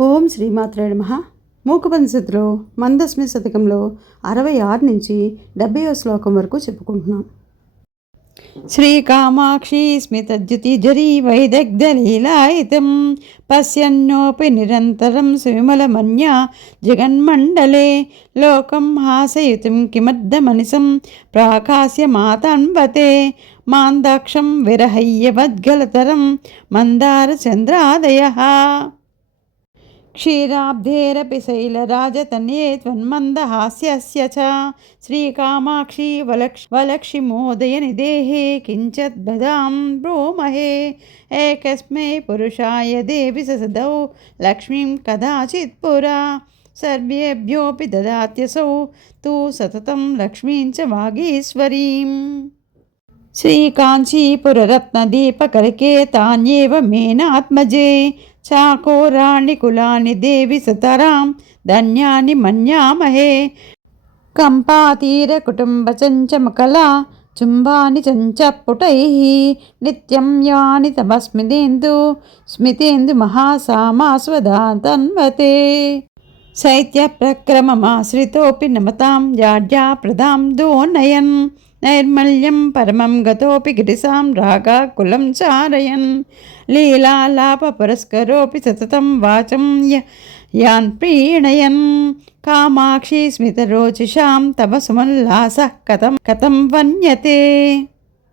ఓం శ్రీమాత్రే నమ. మూకపనిషత్తులో మందస్మి శతకంలో అరవై ఆరు నుంచి డెబ్బై శ్లోకం వరకు చెప్పుకుంటున్నాం. శ్రీకామాక్షి స్మితద్యుతిజరీ వైదగ్ధలీలాయితం పశ్యన్నోపి నిరంతరం సువిమలమన్య జగన్మండలే. లోకం హాసయుతిం కిమద్దమనిసం ప్రాకాశ్య మాతన్వతే మాందాక్షం విరహయ్యవద్గలతరం మందారచంద్రాదయ क्षीराब्धेरपि शैलराजतन्ये त्वन्मन्दहास्यस्य च। श्रीकामाक्षी वलक्ष, वलक्षिमोदयनिदेहे किञ्चिद्भदां ब्रूमहे। एकस्मै पुरुषाय देवि ससदौ, लक्ष्मीं कदाचित् पुरा। सर्वेभ्योऽपि ददात्यसौ, तु सततं लक्ष्मीं च वागीश्वरीम्। श्रीकाञ्चीपुररत्नदीपकलिके तान्येव मेनात्मजे। చాకోరాణి కులాని దేవి సుతరాం ధన్యాని మన్యామహే. కంపాతీర కుటుంబ చంచమకలా చుంబాని చంచప్పుటై నిత్యం యాని తమస్మిదేందు స్మితేందు మహాసామాస్వదా తన్వతే శైత్య ప్రక్రమమాశ్రితోపి నమతాం జాడ్యా ప్రదాం దోనయన్ నైర్మల్యం పరమం గతోపి గిరిసాం రాగా కులం చారయన్. లీలాలాప పురస్కరోపి సతతం వాచం యాన్ ప్రీణయన్. కామాక్షి స్మితరోచిషాం తవ సుమల్లాస కథం కథం వన్యతే.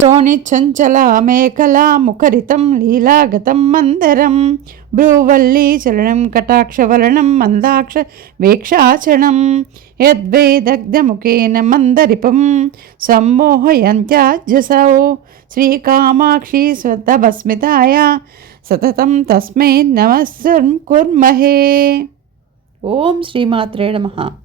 చంచల మేకలా ముఖరితం లీలాగతం మందరం. భ్రూవల్లీచలనం కటాక్షవలనం మందాక్ష వీక్షాచనం. యద్వైదగ్ధముఖేన మందరిపం సమ్మోహయంత్యాజసౌ శ్రీకామాక్షి స్వతభస్మితాయ సతతం తస్మై నమస్సుం కుర్మహే. ఓం శ్రీమాత్రే నమః.